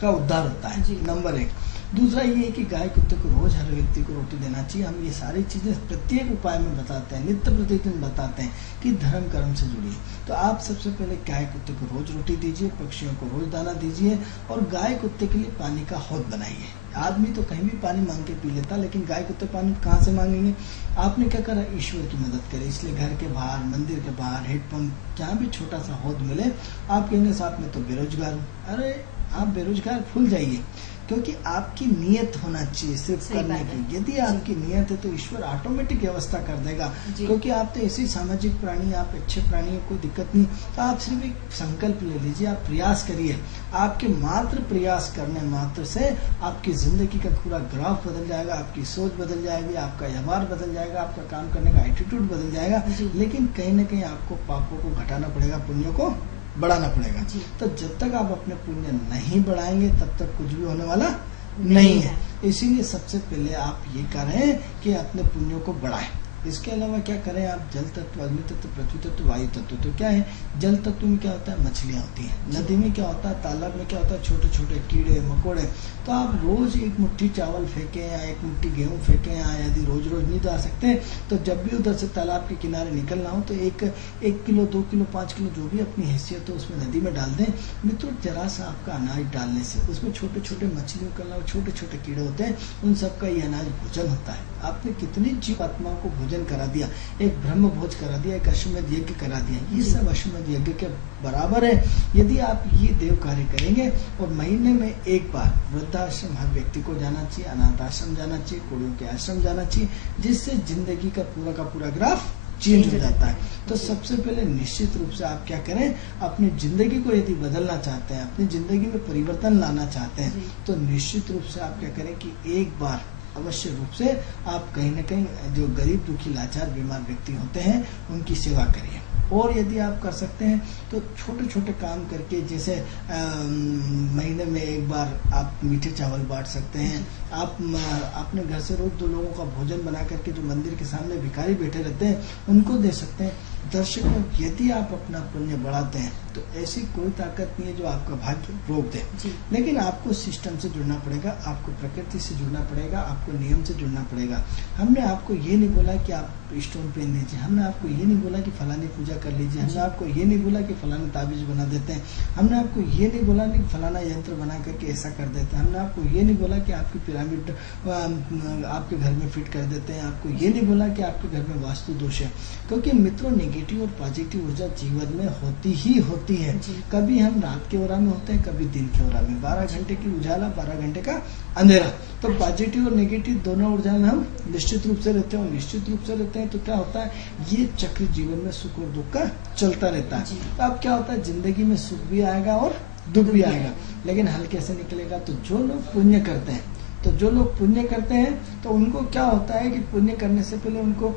का उद्धार होता है। नंबर 1। दूसरा ये है कि गाय कुत्ते को रोज हर व्यक्ति को रोटी देना चाहिए। हम ये सारी चीजें प्रत्येक उपाय में बताते हैं, नित्य प्रतिदिन बताते हैं कि धर्म कर्म से जुड़िए। तो आप सबसे पहले गाय कुत्ते को रोज रोटी दीजिए, पक्षियों को रोज दाना दीजिए और गाय कुत्ते के लिए पानी का हौद बनाइए। आदमी तो कहीं भी पानी मांग के पी लेता, लेकिन गाय कुत्ते पानी कहाँ से मांगेंगे? आपने क्या करा? ईश्वर की मदद करे। इसलिए घर के बाहर, मंदिर के बाहर, हेडपंप, जहाँ भी छोटा सा हौद मिले। आप कहेंगे साथ में तो बेरोजगार हूँ। अरे आप बेरोजगार भूल जाइए, क्योंकि आपकी नियत होना चाहिए सिर्फ करने की। यदि आपकी नियत है तो ईश्वर ऑटोमेटिक व्यवस्था कर देगा। क्योंकि आप तो ऐसे सामाजिक प्राणी, आप अच्छे प्राणी, कोई दिक्कत नहीं। तो आप सिर्फ एक संकल्प ले लीजिए, आप प्रयास करिए। आपके मात्र प्रयास करने मात्र से आपकी जिंदगी का पूरा ग्राफ बदल जाएगा, आपकी सोच बदल जाएगी, आपका व्यवहार बदल जाएगा, आपका काम करने का एटीट्यूड बदल जाएगा। लेकिन कहीं न कहीं आपको पापों को घटाना पड़ेगा, पुण्यों को बढ़ाना पड़ेगा। तो जब तक आप अपने पुण्य नहीं बढ़ाएंगे तब तक कुछ भी होने वाला नहीं है। इसीलिए सबसे पहले आप ये करें कि अपने पुण्यों को बढ़ाएं। इसके अलावा क्या करें आप? जल तत्व, अग्नि तत्व, पृथ्वी तत्व, वायु तत्व। तो क्या है? जल तत्व में क्या होता है? मछलियां होती हैं। नदी में क्या होता है? तालाब में क्या होता है? छोटे छोटे कीड़े मकोड़े। तो आप रोज एक मुट्ठी चावल फेंकें या एक मुट्ठी गेहूं फेंकें, या यदि रोज रोज नहीं जा सकते तो जब भी उधर से तालाब के किनारे निकलना हो तो 1 किलो, 2 किलो, 5 किलो जो भी अपनी हैसियत हो उसमें नदी में डाल दें। मित्रों, जरा सा आपका अनाज डालने से उसमें छोटे छोटे मछलियों के अलावा छोटे छोटे कीड़े होते हैं, उन सबका ये अनाज भोजन होता है। आपने कितनी जीव आत्माओं को भोजन करा दिया, एक ब्रह्म भोज करा दिया, एक अश्वमेध यज्ञ करा दिया। ये सब अश्वमेध यज्ञ के बराबर है यदि आप ये देव कार्य करेंगे। और महीने में एक बार वृद्धाश्रम हर व्यक्ति को जाना चाहिए, अनाथ आश्रम जाना चाहिए, कुड़ियों के आश्रम जाना चाहिए, जिससे जिंदगी का पूरा ग्राफ चेंज हो जाता है। तो सबसे पहले निश्चित रूप से आप क्या करें? अपनी जिंदगी को यदि बदलना चाहते हैं, अपनी जिंदगी में परिवर्तन लाना चाहते हैं, तो निश्चित रूप से आप क्या करें कि एक बार अवश्य रूप से आप कहीं न कहीं जो गरीब, दुखी, लाचार, बीमार व्यक्ति होते हैं उनकी सेवा करिए। और यदि आप कर सकते हैं तो छोटे छोटे काम करके, जैसे महीने में एक बार आप मीठे चावल बांट सकते हैं। आप अपने घर से रोज 2 लोगों का भोजन बना करके जो मंदिर के सामने भिखारी बैठे रहते हैं उनको दे सकते हैं। दर्शकों, यदि आप अपना पुण्य बढ़ाते हैं तो ऐसी कोई ताकत नहीं है जो आपका भाग्य रोक दे। लेकिन आपको सिस्टम से जुड़ना पड़ेगा, आपको प्रकृति से जुड़ना पड़ेगा, आपको नियम से जुड़ना पड़ेगा। हमने आपको ये नहीं बोला कि आप स्टोन पहन लीजिए, हमने आपको ये नहीं बोला कि फलानी पूजा कर लीजिए, हमने आपको ये नहीं बोला कि फलाना ताबीज बना देते हैं, हमने आपको ये नहीं बोला कि फलाना यंत्र बना करके ऐसा कर देते हैं, हमने आपको ये नहीं बोला कि आपकी पिरामिड आपके घर में फिट कर देते हैं, आपको ये नहीं बोला कि आपके घर में वास्तु दोष है। क्योंकि मित्रों, नेगेटिव और पॉजिटिव ऊर्जा जीवन में होती ही होती है। कभी हम रात के ओरा में होते हैं, कभी दिन के ओरा में। 12 घंटे की उजाला, 12 घंटे का अंधेरा। तो पॉजिटिव और नेगेटिव दोनों ऊर्जा में हम निश्चित रूप से रहते हैं। और निश्चित रूप से रहते हैं तो क्या होता है? ये चक्र जीवन में सुख और दुख का चलता रहता है। तो अब क्या होता है? जिंदगी में सुख भी आएगा और दुख भी आएगा, लेकिन हल कैसे निकलेगा? तो जो लोग पुण्य करते हैं तो जो लोग पुण्य करते हैं तो उनको क्या होता है कि पुण्य करने से पहले उनको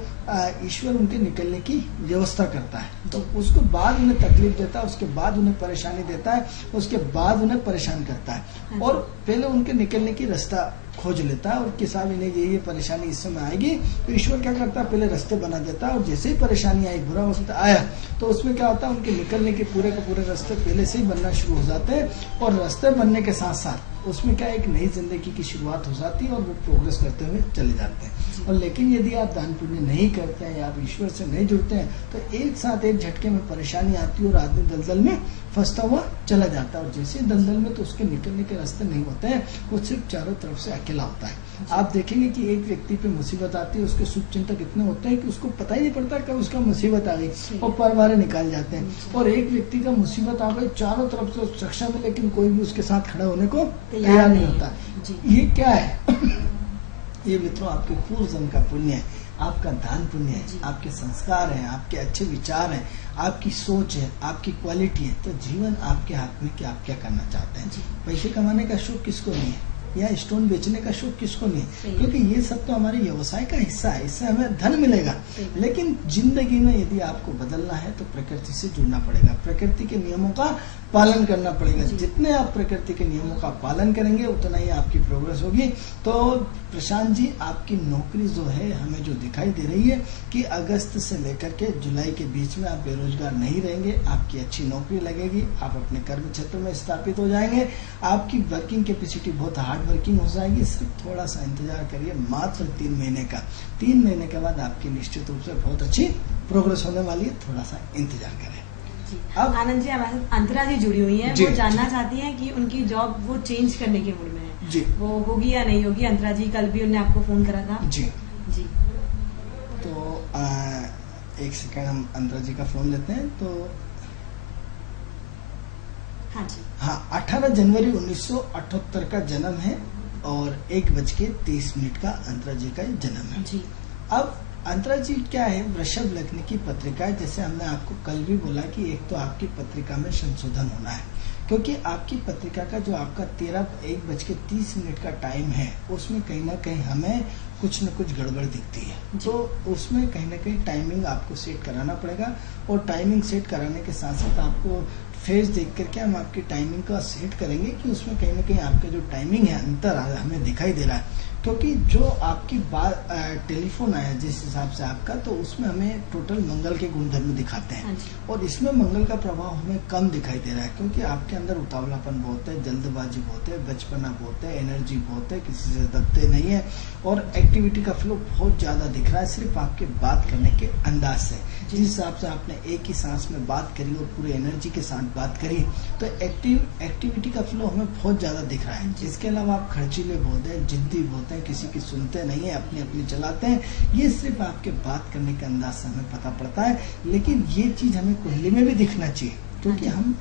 ईश्वर उनके निकलने की व्यवस्था करता है, तो उसको बाद उन्हें तकलीफ देता है, उसके बाद उन्हें परेशानी देता है, उसके बाद उन्हें परेशान करता है और पहले उनके निकलने की रास्ता खोज लेता है और कि साहब इन्हें ये परेशानी इस समय आएगी, तो ईश्वर क्या करता है पहले रास्ते बना देता है और जैसे ही परेशानी आई, बुरा वक्त आया, तो उसमें क्या होता है उनके निकलने के पूरे रास्ते पहले से ही बनना शुरू हो जाते हैं और रास्ते बनने के साथ साथ उसमें क्या एक नई जिंदगी की शुरुआत हो जाती है और वो प्रोग्रेस करते हुए चले जाते हैं। और लेकिन यदि आप दान पुण्य नहीं करते हैं या आप ईश्वर से नहीं जुड़ते हैं तो एक साथ एक झटके में परेशानी आती है और आदमी दलदल में फंसता हुआ चला जाता है और जैसे दलदल में तो उसके निकलने के रास्ते नहीं होते हैं, वो सिर्फ चारों तरफ से अकेला होता है। आप देखेंगे कि एक व्यक्ति पे मुसीबत आती है, उसके शुभ चिंतक इतने होते हैं कि उसको पता ही नहीं पड़ता कब उसका मुसीबत आ गई और परवारे निकाल जाते हैं, और एक व्यक्ति का मुसीबत आ गई चारों तरफ से सक्षम है लेकिन कोई भी उसके साथ खड़ा होने को तैयार नहीं होता। ये क्या है? ये मित्रों आपके पूर्व जन्म का पुण्य है, आपका दान पुण्य है, आपके संस्कार हैं, आपके अच्छे विचार हैं, आपकी सोच है, आपकी क्वालिटी है। तो जीवन आपके हाथ में कि आप क्या करना चाहते हैं। पैसे कमाने का शौक किसको नहीं है या स्टोन बेचने का शौक किसको नहीं है, क्योंकि ये सब तो हमारे व्यवसाय का हिस्सा है, इससे हमें धन मिलेगा। लेकिन जिंदगी में यदि आपको बदलना है तो प्रकृति से जुड़ना पड़ेगा, प्रकृति के नियमों का पालन करना पड़ेगा। जितने आप प्रकृति के नियमों का पालन करेंगे उतना ही आपकी प्रोग्रेस होगी। तो प्रशांत जी, आपकी नौकरी जो है हमें जो दिखाई दे रही है कि अगस्त से लेकर के जुलाई के बीच में आप बेरोजगार नहीं रहेंगे, आपकी अच्छी नौकरी लगेगी, आप अपने कर्म क्षेत्र में स्थापित हो जाएंगे, आपकी वर्किंग कैपेसिटी बहुत हार्ड वर्किंग हो जाएगी। सिर्फ थोड़ा सा इंतजार करिए, मात्र 3 महीने का। 3 महीने के बाद आपकी निश्चित रूप से बहुत अच्छी प्रोग्रेस होने वाली है, थोड़ा सा इंतजार करें। अब आनंद जी हमारे साथ अंतरा जी जुड़ी हुई हैं, वो जानना चाहती हैं कि उनकी जॉब वो चेंज करने के मूड में है जी, वो होगी या नहीं होगी। अंतरा जी कल भी उन्होंने आपको फोन करा था जी। तो एक सेकंड हम अंतरा जी का फोन लेते हैं। तो हाँ 18 जनवरी 1978 का जन्म है और 1:30 का अंतरा जी का जन्म है जी। अब अंतरा जी क्या है, वृषभ लग्न की पत्रिका है। जैसे हमने आपको कल भी बोला कि एक तो आपकी पत्रिका में संशोधन होना है, क्योंकि आपकी पत्रिका का जो आपका 1:30 का टाइम है उसमें कहीं ना कहीं हमें कुछ न कुछ गड़बड़ दिखती है। तो उसमें कहीं ना कहीं टाइमिंग आपको सेट कराना पड़ेगा और टाइमिंग सेट कराने के साथ साथ आपको फेज देख करके हम आपकी टाइमिंग का सेट करेंगे कि उसमें कहीं ना कहीं आपका जो टाइमिंग है अंतर हमें दिखाई दे रहा है। क्योंकि जो आपकी बात टेलीफोन आया जिस हिसाब से आपका, तो उसमें हमें टोटल मंगल के गुणधर्म दिखाते हैं और इसमें मंगल का प्रभाव हमें कम दिखाई दे रहा है, क्योंकि आपके अंदर उतावलापन बहुत है, जल्दबाजी बहुत है, बचपना बहुत है, एनर्जी बहुत है, किसी से दबते नहीं है और एक्टिविटी का फ्लो बहुत ज्यादा दिख रहा है सिर्फ आपके बात करने के अंदाज से। जिस हिसाब से आपने एक ही सांस में बात करी और पूरे एनर्जी के साथ बात करी, तो एक्टिविटी का फ्लो हमें बहुत ज्यादा दिख रहा है। इसके अलावा आप खर्चीले बहुत है, जिद्दी बहुत है, किसी की सुनते नहीं है, अपनी अपनी चलाते हैं। ये सिर्फ आपके बात करने के अंदाज से हमें पता पड़ता है, लेकिन ये चीज हमें कुंडली में भी दिखना चाहिए, क्योंकि हम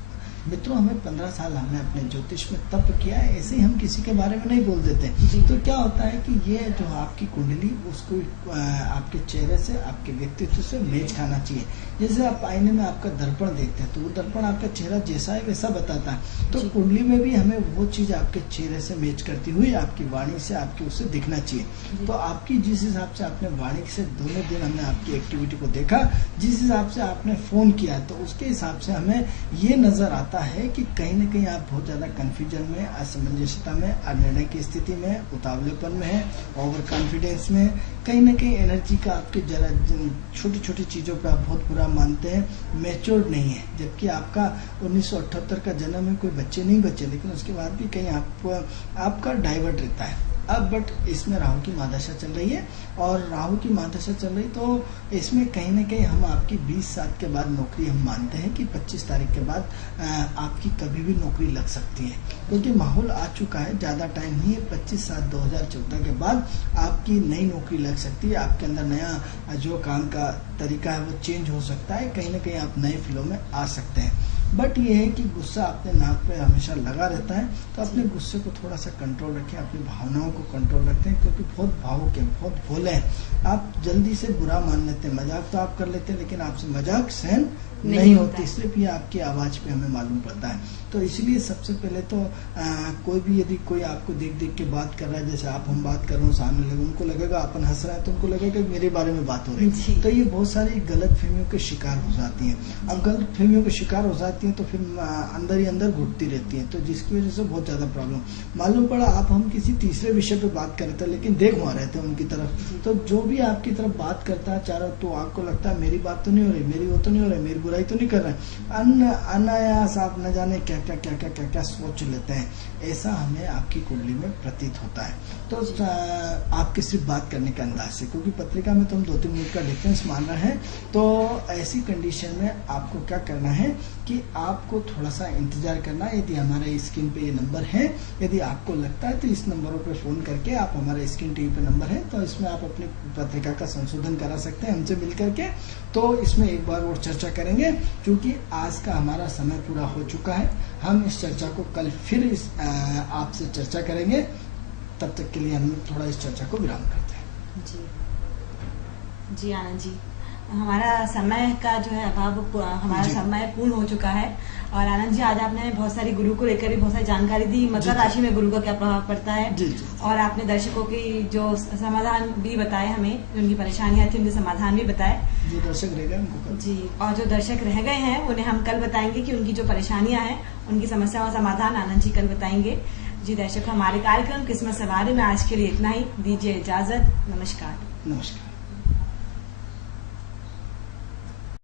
मित्रों हमें 15 साल हमने अपने ज्योतिष में तप किया है, ऐसे ही हम किसी के बारे में नहीं बोल देते। तो क्या होता है कि ये जो आपकी कुंडली उसको आपके चेहरे से, आपके व्यक्तित्व से मैच खाना चाहिए। जैसे आप आईने में आपका दर्पण देखते हैं तो वो दर्पण आपका चेहरा जैसा है वैसा बताता है, तो कुंडली में भी हमें वो चीज आपके चेहरे से मैच करती हुई आपकी वाणी से आपके उससे दिखना चाहिए। तो आपकी जिस हिसाब से आपने वाणी से दोनों दिन हमने आपकी एक्टिविटी को देखा, जिस हिसाब से आपने फोन किया, तो उसके हिसाब से हमें ये नजर आता है कि कहीं न कहीं आप बहुत ज्यादा कंफ्यूजन में, असमंजसता में, अनिर्णय की स्थिति में, उतावलेपन में है, ओवर कॉन्फिडेंस में, कहीं न कहीं एनर्जी का आपके जरा छोटी छोटी चीजों पे आप बहुत बुरा मानते हैं, मैच्योर्ड नहीं है। जबकि आपका 1978 का जन्म है, कोई बच्चे नहीं बचे, लेकिन उसके बाद भी कहीं आपका डाइवर्ट रहता है। अब बट इसमें राहु की महादशा चल रही है और राहु की महादशा चल रही, तो इसमें कहीं ना कहीं हम आपकी 20 के बाद नौकरी हम मानते हैं कि 25 तारीख के बाद आपकी कभी भी नौकरी लग सकती है, क्योंकि माहौल आ चुका है, ज्यादा टाइम नहीं है। 25/7/2014 के बाद आपकी नई नौकरी लग सकती है, आपके अंदर नया जो काम का तरीका है वो चेंज हो सकता है, कहीं ना कहीं आप नए फ्लो में आ सकते हैं। बट ये है कि गुस्सा अपने नाक पे हमेशा लगा रहता है, तो अपने गुस्से को थोड़ा सा कंट्रोल रखें, अपनी भावनाओं को कंट्रोल रखते हैं, क्योंकि बहुत भावुक है, बहुत भोले हैं। आप जल्दी से बुरा मान लेते हैं, मजाक तो आप कर लेते हैं, लेकिन आपसे मजाक सहन नहीं होती, सिर्फ ये आपकी आवाज पे हमें मालूम पड़ता है। तो इसलिए सबसे पहले तो कोई भी यदि कोई आपको देख देख के बात कर रहा है, जैसे आप हम बात कर रहे हो, सामने लगे उनको लगेगा अपन हंस रहे हैं, तो उनको लगेगा कि मेरे बारे में बात हो रही है, तो ये बहुत सारी गलत फहमियों के शिकार हो जाती हैं। अब गलत फहमियों के शिकार हो जाती हैं तो फिर अंदर ही अंदर घुटती रहती हैं, तो जिसकी वजह से बहुत ज्यादा प्रॉब्लम। मालूम पड़ा आप हम किसी तीसरे विषय पे बात कर रहे थे, लेकिन देख वहां रहते हैं उनकी तरफ, तो जो भी आपकी तरफ बात करता है चारों, तो आपको लगता है मेरी बात तो नहीं हो रही, मेरी वो तो नहीं हो रही, मेरी बुराई तो नहीं कर रहे हैं, अनायास आप न जाने क्या क्या क्या क्या क्या क्या सोच लेते हैं। ऐसा हमें आपकी कुंडली में प्रतीत होता है। तो आपके सिर्फ बात करने के अंदाज से, क्योंकि पत्रिका में तो हम 2-3 मिनट का डिफरेंस मान रहे हैं, तो ऐसी कंडीशन में आपको क्या करना है कि आपको थोड़ा सा इंतजार करना है। यदि हमारे स्क्रीन पे ये नंबर है, यदि आपको लगता है तो इस नंबरों पे फोन करके आप, हमारे स्क्रीन टीवी पे नंबर है, तो इसमें आप अपनी पत्रिका का संशोधन करा सकते हैं हमसे मिल करके। तो इसमें एक बार और चर्चा करेंगे, क्योंकि आज का हमारा समय पूरा हो चुका है। हम इस चर्चा को कल फिर आपसे चर्चा करेंगे। तब तक के लिए हम थोड़ा इस चर्चा को विराम करते हैं। जी आनंद जी, हमारा समय का जो है अभाव, हमारा समय पूर्ण हो चुका है। और आनंद जी, आज आपने बहुत सारी गुरु को लेकर भी बहुत सारी जानकारी दी, मकर राशि में गुरु का क्या प्रभाव पड़ता है, और आपने दर्शकों की जो समाधान भी बताए, हमें उनकी परेशानियां थी उनके समाधान भी बताए। जो दर्शक रह गए उनको जी, और जो दर्शक रह गए हैं उन्हें हम कल बताएंगे कि उनकी जो परेशानियां हैं, उनकी समस्याओं का समाधान आनंद जी कल बताएंगे। जी दर्शक, हमारे कार्यक्रम किस्मत सवारी में आज के लिए इतना ही। दीजिए इजाजत। नमस्कार। नमस्कार।